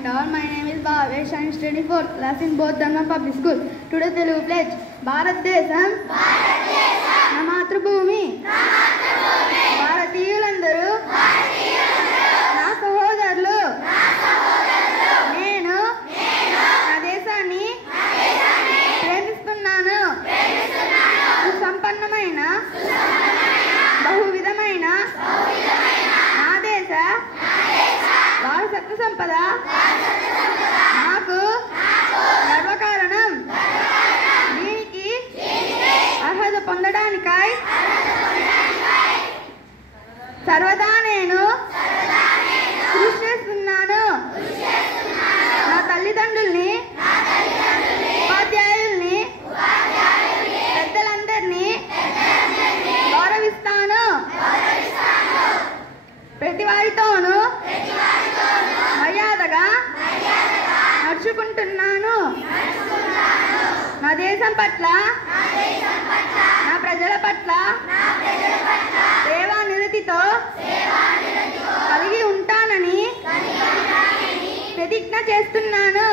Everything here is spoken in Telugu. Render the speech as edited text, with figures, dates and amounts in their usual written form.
and all. My name is Bhavesh. I am studying 4th class in Bodhdhamma Public School. Today Telugu pledge. Bharat Desam na Matrubhumi. భారతీయులందరూ నా సహోదరులు. నేను నా దేశాన్ని ప్రేమిస్తున్నాను. సుసంపన్నమైన బహువిధమైన నా దేశ వారసత్వ సంపద నాకు గర్వకారణం. దీనికి అర్హత పొందడానికై సర్వదా నేను కృషి చేస్తున్నాను. నా తల్లిదండ్రుల్ని, ఉపాధ్యాయుల్ని, పెద్దలందరినీ గౌరవిస్తాను. ప్రతి వారితోనూ మర్యాదగా నడుచుకుంటున్నాను. నా దేశం పట్ల, నా ప్రజల పట్ల సేవా నిరతితో కలిగి ఉంటానని ప్రతిజ్ఞ చేస్తున్నాను.